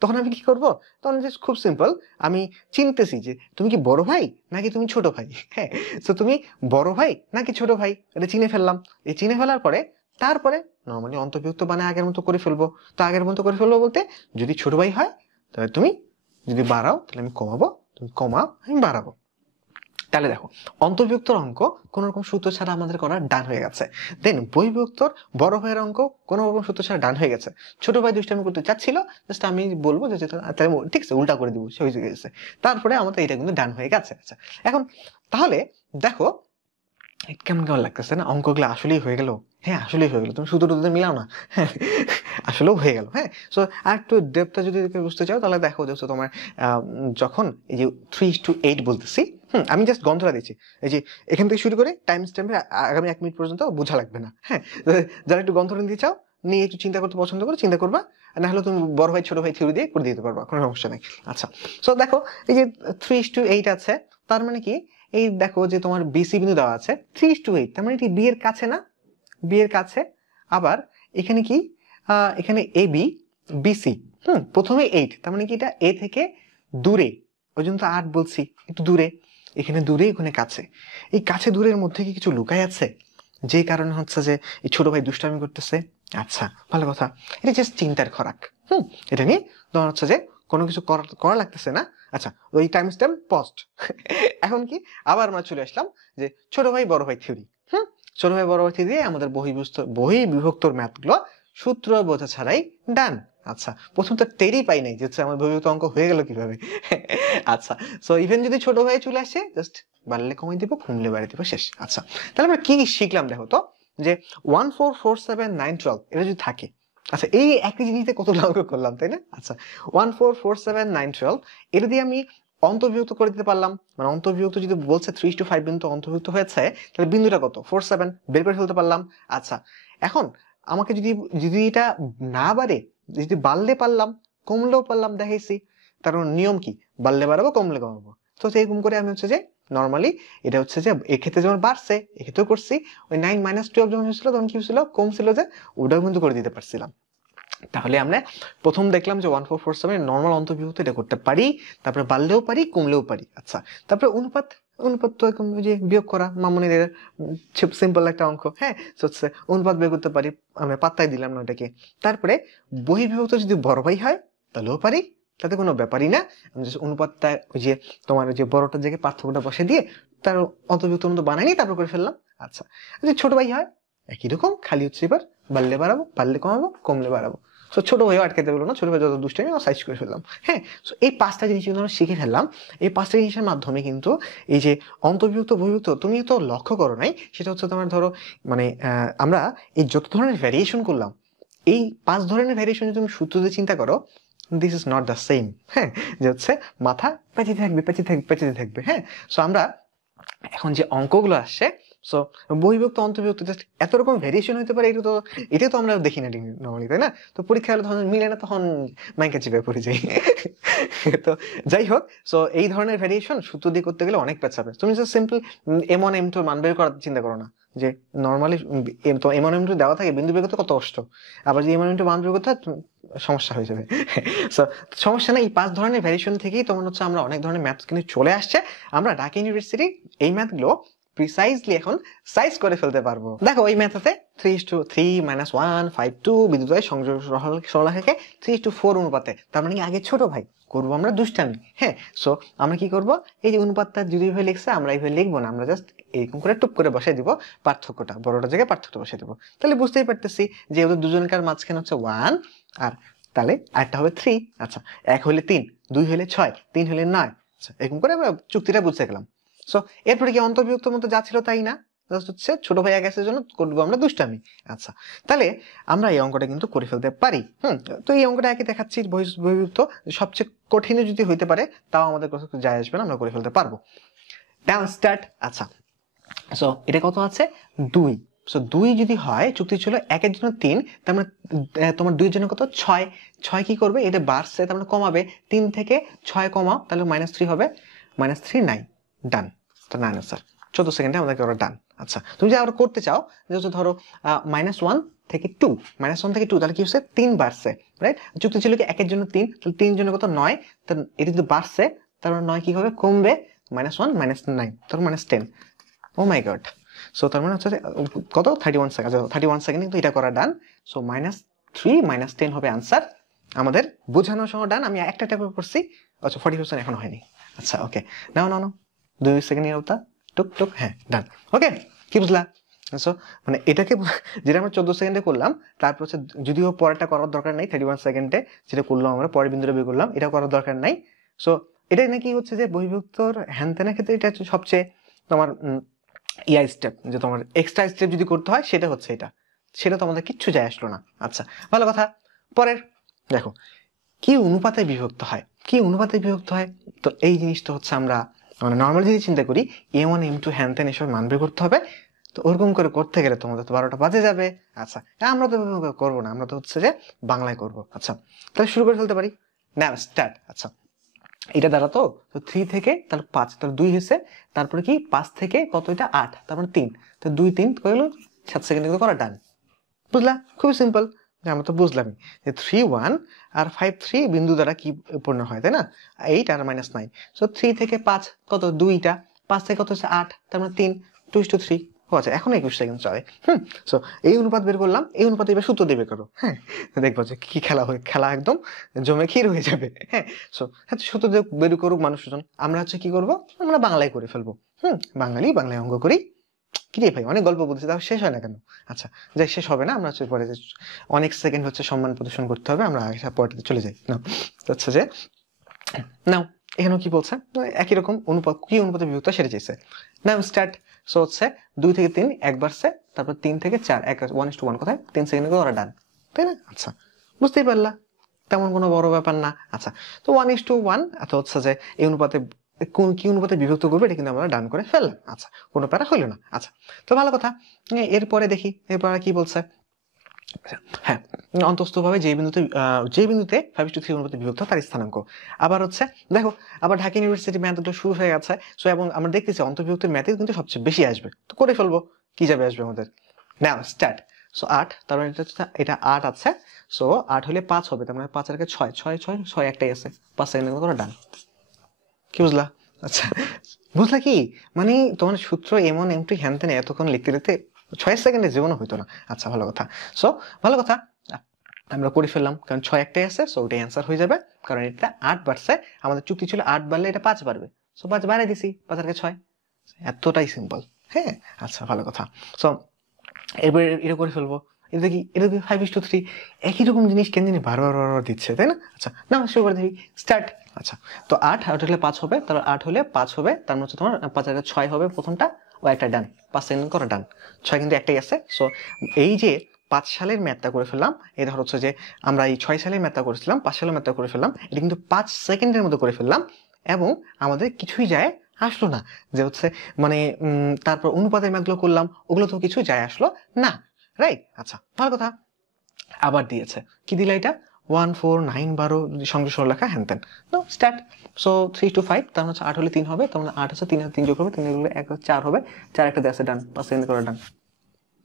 তখন আমি কি করব, তখন জাস্ট খুব সিম্পল, আমি চিনতেছি যে তুমি কি বড় ভাই নাকি তুমি ছোট ভাই। হ্যাঁ, তো তুমি বড় ভাই নাকি ছোট ভাই, এটা চিনে ফেললাম। এই চিনে ফেলার পরে তারপরে নর্মালি অন্তর্ভুক্ত মানে আগের মতো করে ফেলবো। তো আগের মতো করে ফেলবো বলতে, যদি ছোট ভাই হয় তাহলে তুমি যদি বাড়াও তাহলে আমি কমাবো, তুমি কমাও আমি বাড়াবো। তাহলে দেখো, অন্তর্ভুক্তর অঙ্ক কোন রকম সূত্র ছাড়া আমাদের করা ডান হয়ে গেছে। দেন বহির্ভুক্তর বড় ভাইয়ের অঙ্ক কোন রকম সূত্র ছাড়া ডান হয়ে গেছে। ছোট ভাই দুষ্টামি করতে চাচ্ছিল, জাস্ট আমি বলবো যে তাহলে ঠিক আছে উল্টা করে দিব, সে হয়ে গেছে। তারপরে আমাদের এটা কিন্তু ডান হয়ে গেছে। আচ্ছা, এখন তাহলে দেখো কেমন কেমন লাগতেছে না, অঙ্কগুলো আসলেই হয়ে গেল। হ্যাঁ আসলেই হয়ে গেল, তুমি শুধু টুধু মিলাও না। হ্যাঁ, আসলেও হয়ে গেল। হ্যাঁ, সো আর একটু ডেপথটা যদি বুঝতে চাও তাহলে দেখো যে তোমার যখন এই যে 3:8 বলতেছি, আমি জাস্ট গন্থটা দিচ্ছি, এই যে এখান থেকে শুরু করে টাইম স্ট্যাম্পে আগামী 1 মিনিট পর্যন্ত বোঝা লাগবে না। হ্যাঁ, যারা একটু গন্থটা নিতে চাও, নিয়ে একটু চিন্তা করতে পছন্দ করো, চিন্তা করবা, না হলে তুমি বড় ভাই ছোট ভাই থিওরি দিয়ে করে দিতে পারবা, কোনো সমস্যা নেই। আচ্ছা, সো দেখো এই যে 3:8 আছে, তার মানে কি, এই দেখো যে তোমার বিসি বিন্দু দেওয়া আছে 3:8, তার মানে এটি বি এর কাছে না, বি এর কাছে। আবার এখানে কি, এখানে এ বি বিসি, প্রথমে 8, তার মানে কি এটা এ থেকে দূরে, ওই জন্য তো 8 বলছি, একটু দূরে, এখানে দূরে এখানে কাছে। এই কাছে দূরের মধ্যে কি কিছু লুকায় আছে, যে কারণে হচ্ছে যে এই ছোট ভাই দুষ্টামি করতেছে। আচ্ছা ভালো কথা, এটা জাস্ট চিন্তার খোরাক। এটা নিয়ে তোমার হচ্ছে যে কোনো কিছু করা লাগতেছে না। আচ্ছা, ওই টাইম স্ট্যাম্প পস্ট। এখন কি, আবার আমরা চলে আসলাম যে ছোট ভাই বড় ভাই থিওরি। ছোট ভাই বড় ভাই থিওরি দিয়ে আমাদের বহির্বিভক্তর ম্যাথ গুলো সূত্র বোঝা ছাড়াই ডান। আচ্ছা, প্রথম তো টেরই পাই নাই যে হচ্ছে আমার বহির্ভূত অঙ্ক হয়ে গেল কিভাবে। আচ্ছা, সো ইভেন যদি ছোট ভাই চলে আসে, জাস্ট বাড়লে কমাই দিব, কমলে বাড়িয়ে দিব, শেষ। আচ্ছা, তাহলে আমরা কি শিখলাম দেখো তো, যে 1 4 4 7 9 12 এটা যদি থাকে, আচ্ছা এই একই জিনিসে কত অঙ্ক করলাম তাই না। আচ্ছা, 1 4 4 7 9 12 এটা দিয়ে আমি অন্তর্বিভক্ত করে দিতে পারলাম। মানে অন্তর্বিভক্ত যদি বলছে 3:5 বিন্দু অন্তর্ভুক্ত হয়েছে, তাহলে বিন্দুটা কত 4 7 বের করে ফেলতে পারলাম। আচ্ছা, এখন আমাকে যদি যদি এটা না বাড়ে, যদি বাড়লে পারলাম, কমলেও পারলাম, দেখাইছি। তার নিয়ম কি, বাড়লে বাড়াবো কমলে কমাবো। তো এরকম করে আমি হচ্ছে যে নর্মালি এটা হচ্ছে যে এক্ষেত্রে যেমন বাড়ছে এক্ষেত্রেও করছি, ওই 9 - 12 যখন হয়েছিল তখন কি হয়েছিল, কমছিল যে, ওটাও কিন্তু করে দিতে পারছিলাম। তাহলে আমরা প্রথম দেখলাম যে 1 4 4 7 নর্মাল অন্তর্বিভক্ত এটা করতে পারি, তারপরে বাড়লেও পারি কমলেও পারি। আচ্ছা, তারপরে অনুপাত, অনুপাত তো এরকম যে বিয়োগ করা, মামুনির সিম্পল একটা অঙ্ক। হ্যাঁ, হচ্ছে অনুপাত বের করতে পারি, আমরা পাত্তাই দিলাম না ওটাকে। তারপরে বহির্বিভক্ত যদি বড় ভাই হয় তাহলেও পারি, তাতে কোনো ব্যাপারই না। আমি জাস্ট অনুপাতটা ওই যে তোমার ওই যে বড়টার জায়গায় পার্থক্যটা বসে দিয়ে তার অন্তর্ভুক্ত মতো বানাইনি, তারপর করে ফেললাম। আচ্ছা, যদি ছোট ভাই হয় একই রকম, খালি হচ্ছে এবার বাড়লে বাড়াবো, বাড়লে কমাবো, কমলে বাড়াবো। সো ছোট ভাইও আটকাতে পারলো না, ছোট ভাই যত দুষ্টামি আমরা সাইজ করে ফেললাম। হ্যাঁ, সো এই 5টা জিনিস কিন্তু আমরা শিখে ফেললাম। এই 5টা জিনিসের মাধ্যমে কিন্তু এই যে অন্তর্ভুক্ত বহির্ভুক্ত তুমি তো লক্ষ্য করো নাই, সেটা হচ্ছে তোমার ধরো মানে আমরা এই যত ধরনের ভ্যারিয়েশন করলাম, এই 5 ধরনের ভ্যারিয়েশন যদি তুমি সূত্র দিয়ে চিন্তা করো, this is not the same. হ্যাঁ, যে হচ্ছে মাথা পেঁচিতে থাকবে, পেঁচিতে থাকবে, পেঁচিতে থাকবে। হ্যাঁ, সো আমরা এখন যে অঙ্কগুলো আসছে সো বহির্ভুক্ত অন্তর্ভুক্ত জাস্ট এত রকম ভেরিয়েশন হতে পারে, এটা তো আমরা দেখি না নর্মালি, তাই না? তো পরীক্ষা হলে তখন মিলে না, তখন মাইকা চিপে পড়ে যাই। তো যাই হোক, সো এই ধরনের ভেরিয়েশন সূত্র দিয়ে করতে গেলে অনেক পেঁচাবে। তুমি জাস্ট সিম্পল M1 M2 মান বের করার চিন্তা করো না, যে নর্মালি তো M1 M2 দেওয়া থাকে, বিন্দু বের করতে কত কষ্ট, আবার যে M1 M2 মান বের করতে হয় সমস্যা হয়ে যাবে। সো সমস্যা না, এই 5 ধরনের ভেরিয়েশন থেকেই তোমার হচ্ছে আমরা অনেক ধরনের ম্যাথ কিন্তু চলে আসছে। আমরা ঢাকা ইউনিভার্সিটি এই ম্যাথগুলো প্রিসাইজলি এখন সাইজ করে ফেলতে পারবো। দেখো এই ম্যাথে 3:3 -1 5:2 বিদ্যুৎ সংযোগ সরলরেখাকে 3:4 অনুপাতে, তার মানে আগে ছোট ভাই করবো আমরা দুষ্টামি। হ্যাঁ, সো আমরা কি করব, এই যে অনুপাতটা যদি এইভাবে লিখছে আমরা এইভাবে লিখবো না, আমরা জাস্ট এরকম করে টুপ করে বসিয়ে দিব পার্থক্যটা, বড়টা জায়গায় পার্থক্যটা বসিয়ে দিব। তাহলে বুঝতেই পারতেছি যে ওদের দুজনকার মাঝখানে হচ্ছে 1, আর তাহলে আরেকটা হবে 3। আচ্ছা, 1 হলে 3, 2 হলে 6, 3 হলে 9। আচ্ছা, এরকম করে আমরা চুক্তিটা বুঝতে গেলাম। সো এরপরে কি অন্তর্বিভক্তর মতো যা ছিল তাই না, জাস্ট হচ্ছে ছোট ভাই গেছে জন্য করবো আমরা দুষ্টামি। আচ্ছা, তাহলে আমরা এই অঙ্কটা কিন্তু করে ফেলতে পারি। তো এই অঙ্কটা একই দেখাচ্ছি, বহির্ভুক্ত সবচেয়ে কঠিন যদি হইতে পারে তাও আমাদের কথা যায় আসবে না, আমরা করে ফেলতে পারবো। নাও স্টার্ট। আচ্ছা, সো এটা কত আছে 2। সো 2 যদি হয়, চুক্তি ছিল 1 এর জন্য 3, তার মানে তোমার 2 এর জন্য কত 6। 6 কি করবে, এটা বাড়ছে তার মানে কমাবে, 3 থেকে 6 কমাও, তাহলে -3 হবে, -3 9। ডান, তো 9 আনসার। 14 সেকেন্ডে আমাদেরকে ওরা ডান। আচ্ছা, তুমি যদি আবার করতে চাও, যে ধরো -1 থেকে 2, -1 থেকে 2, তাহলে কি হচ্ছে 3 বাড়ছে, রাইট? যুক্তি ছিল কি 1 এর জন্য 3, তাহলে 3 এর জন্য কত 9, তাহলে এটা যদি বাড়ছে তার মানে 9 কি হবে কমবে, -1 -9, তারপর -10। ও মাই গড। সো তার মানে হচ্ছে কত 31 সেকেন্ড, 31 সেকেন্ড কিন্তু এটা করা ডান। সো -3 -10 হবে আনসার। আমাদের বোঝানোর সময় ডান। আমি একটা করছি। আচ্ছা, 40% এখন হয়নি। আচ্ছা, ওকে, নাও 2 সেকেন্ড নিয়ে ওটা টুক টুক, হ্যাঁ ডান। ওকে, কি বুঝলা? সো মানে এটাকে যেটা আমরা 14 সেকেন্ডে করলাম, তারপর হচ্ছে যদিও পরেরটা করার দরকার নাই, 31 সেকেন্ডে যেটা করলাম আমরা পরের বিন্দুটা বের করলাম, এটা করার দরকার নাই। সো এটাই নাকি হচ্ছে যে বহির্ভুক্তর হ্যানত্যানের ক্ষেত্রে এটা হচ্ছে সবচেয়ে তোমার স্টেপ, যে তোমার এক্সট্রা স্টেপ যদি করতে হয় সেটা হচ্ছে এটা, সেটা তো আমাদের কিচ্ছু যায় আসলো না। আচ্ছা, ভালো কথা। পরের দেখো, কি অনুপাতে বিভক্ত হয়, কি অনুপাতে বিভক্ত হয়। তো এই জিনিসটা হচ্ছে আমরা মানে নর্মাল যদি চিন্তা করি, M1 M2 হ্যান ত্যান এসব মান বের করতে হবে। তো ওরকম করে করতে গেলে তোমাদের তো 12টা বাজে যাবে। আচ্ছা, আমরা তো করবো না, আমরা তো হচ্ছে যে বাংলায় করবো। আচ্ছা, তাহলে শুরু করে ফেলতে পারি। না, স্টার্ট। আচ্ছা, এটা দ্বারা তো 3 থেকে তাহলে 5, তাহলে 2 হয়েছে, তারপরে কি 5 থেকে কত, এটা 8, তারপরে 3, তো 2 3 কইলো 7 সেকেন্ডে করা ডান। বুঝলা? খুবই সিম্পল, যে আমরা তো বুঝলামই যে 3 1 আর 5 3 বিন্দু দ্বারা কি পূর্ণ হয়, তাই না? 8 আর -9। সো 3 থেকে 5 কত, 2টা, 5 থেকে কত হচ্ছে 8, তার মানে 3, 2:3। ও আচ্ছা, এখন 21 সেকেন্ড চলে। সো এই অনুপাত বের করলাম, এই অনুপাতে এবার সূত্র দিয়ে বের করো। হ্যাঁ, দেখবো যে কি খেলা হয়, খেলা একদম জমে ক্ষীর হয়ে যাবে। হ্যাঁ, সো সূত্র দিয়ে বের করুক মানুষজন, আমরা হচ্ছে কি করবো, আমরা বাংলায় করে ফেলবো। বাঙালি বাংলায় অঙ্ক করি। কি রে ভাই, অনেক গল্প বলতেছি, তাও শেষ হয় না কেন? আচ্ছা, যাই, শেষ হবে না, আমরা হচ্ছে পরে অনেক সেকেন্ড হচ্ছে সম্মান প্রদর্শন করতে হবে, আমরা পরেরটাতে চলে যাই। না, হচ্ছে যে নাও এখানেও কি বলছে, একই রকম অনুপাত, কি অনুপাতে বিভক্ত সেটা চাইছে। নাও স্টার্ট। সো হচ্ছে 2 থেকে 3 এক বাড়ছে, তারপর 3 থেকে 4 1:1 কোথায়, 3 সেকেন্ডে ওরা ডান, তাই না? আচ্ছা, বুঝতেই পারলা, তেমন কোনো বড় ব্যাপার না। আচ্ছা, তো 1:1 এত হচ্ছে যে এই অনুপাতে কি অনুপাতে বিভক্ত করবে, এটা কিন্তু আমরা ডান করে ফেললাম। আচ্ছা, কোনো প্যারা হইলো না। আচ্ছা, তো ভালো কথা। এরপরে দেখি, এরপরে কি বলছে। হ্যাঁ, অন্তস্থভাবে যে বিন্দুতে 5:3 অনুপাতে বিভক্ত তার স্থানাঙ্ক। আবার হচ্ছে দেখো, আবার ঢাকা ইউনিভার্সিটি ম্যাথগুলো শুরু হয়ে গেছে। সো এবং আমরা দেখতেছি অন্তর্বিভক্তের ম্যাথে কিন্তু সবচেয়ে বেশি আসবে, তো করে ফেলবো। কি যাবে আসবে আমাদের, নাও স্টার্ট। সো 8, তার মানে এটা 8 আছে। সো 8 হলে 5 হবে, তার মানে 5 আর 6, 6 6 6 একটাই আছে, 5 সেকেন্ডের মতো ডান। কি বুঝলা? আচ্ছা, বুঝলা কি মানে তোমার সূত্র M1 M2 হ্যান ত্যান এতক্ষণ লিখতে লিখতে 6 সেকেন্ডে জীবনও হইতো না। আচ্ছা, ভালো কথা। সো ভালো কথা, আমরা করে ফেললাম, কারণ 6 একটাই আছে, সো ওটাই অ্যান্সার হয়ে যাবে। কারণ এটা 8 বাড়ছে, আমাদের চুক্তি ছিল 8 বাড়লে এটা 5 বাড়বে। সো 5 বাড়াই দিছি, 5 আর 6, এতটাই সিম্পল। হ্যাঁ, আচ্ছা, ভালো কথা। সো এবার এটা করে ফেলবো। এটা কি 5:3, একই রকম জিনিস কেন জানি বারবার বারবার দিচ্ছে, তাই না? আচ্ছা, না শুরু করে দিবি, স্টার্ট। আচ্ছা, তো 8 হলে 5 হবে, তারপর 8 হলে 5 হবে, তার মানে হচ্ছে তোমার 5 আর 6 হবে প্রথমটা, ও একটা ডান, 5 সেকেন্ড করে ডান। 6 কিন্তু একটাই আছে। সো এই যে 5 সালের ম্যাথটা করে ফেললাম, এই ধর হচ্ছে যে আমরা এই 6 সালের ম্যাথটা করেছিলাম, 5 সালের ম্যাথটা করে ফেললাম, এটা কিন্তু 5 সেকেন্ডের মধ্যে করে ফেললাম, এবং আমাদের কিছুই যায় আসলো না। যে হচ্ছে মানে তারপর অনুপাতের ম্যাথগুলো করলাম, ওগুলো তো কিছু যায় আসলো না, রাইট? আচ্ছা, ভালো কথা। আবার দিয়েছে, কি দিলা এটা? 1 4 9 12 সংখ্যা সরলরেখা হ্যান ত্যান। No start. সো 3 to 5, তার মানে হচ্ছে 8 হলে 3 হবে, তার মানে 8 হচ্ছে 3 আর 3 যোগ হবে, 3 হলে 1 4 হবে, 4 একটা দিয়ে আছে, ডান। 5 সেকেন্ড করে ডান।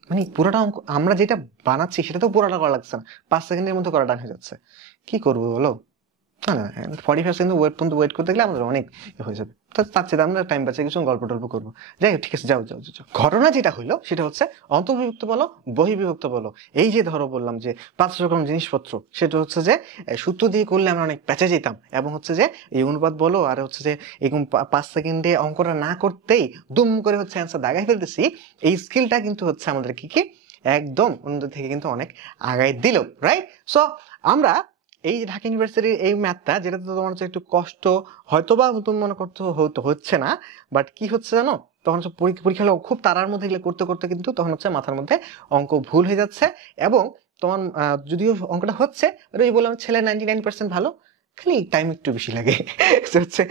মানে পুরোটা অঙ্ক আমরা যেটা বানাচ্ছি সেটা তো পুরোটা করা লাগছে না, 5 সেকেন্ডের মধ্যে করা ডান হয়ে যাচ্ছে। কি করবো বলো? না না, 45 সেকেন্ড ওয়েট করতে গেলে আমাদের অনেক হয়ে যাবে। তার চেয়ে আমরা টাইম বাঁচিয়ে কিছু গল্প টল্প করবো। যাই হোক, ঠিক আছে, যাও যাও যাও। ঘটনা যেটা হইলো সেটা হচ্ছে অন্তর্বিভক্ত বলো বহির্বিভক্ত বলো, এই যে ধরো বললাম যে 5 রকম জিনিসপত্র, সেটা হচ্ছে যে সূত্র দিয়ে করলে আমরা অনেক প্যাচে যেতাম, এবং হচ্ছে যে এই অনুপাত বলো আর হচ্ছে যে এরকম 5 সেকেন্ডে অঙ্কটা না করতেই দুম করে হচ্ছে অ্যান্সার দাগাই ফেলতেছি, এই স্কিলটা কিন্তু হচ্ছে আমাদের কি একদম অন্যদের থেকে কিন্তু অনেক আগাই দিল, রাইট? সো আমরা এই যে ঢাকা ইউনিভার্সিটির এই ম্যাথটা, যেটা তো তোমার হচ্ছে একটু কষ্ট হয়তোবা তুমি মনে করতে হচ্ছে না, বাট কি হচ্ছে জানো, তখন হচ্ছে পরীক্ষা হলে খুব তাড়ার মধ্যে এগুলো করতে করতে কিন্তু তখন হচ্ছে মাথার মধ্যে অঙ্ক ভুল হয়ে যাচ্ছে, এবং তোমার যদিও অঙ্কটা হচ্ছে, ওই বললাম ছেলে 99% ভালো, খালি টাইম একটু বেশি লাগে। তো হচ্ছে,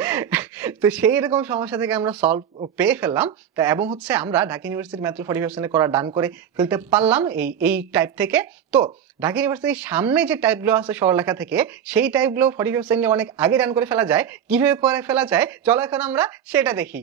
তো সেই রকম সমস্যা থেকে আমরা সলভ পেয়ে ফেললাম। তা এবং হচ্ছে আমরা ঢাকা ইউনিভার্সিটি ম্যাথ 45% করা ডান করে ফেলতে পারলাম এই টাইপ থেকে। তো ঢাকা ইউনিভার্সিটির সামনে যে টাইপগুলো আছে সরলরেখা থেকে, সেই টাইপগুলো 45% অনেক আগে ডান করে ফেলা যায়। কিভাবে করে ফেলা যায়, চলো এখন আমরা সেটা দেখি।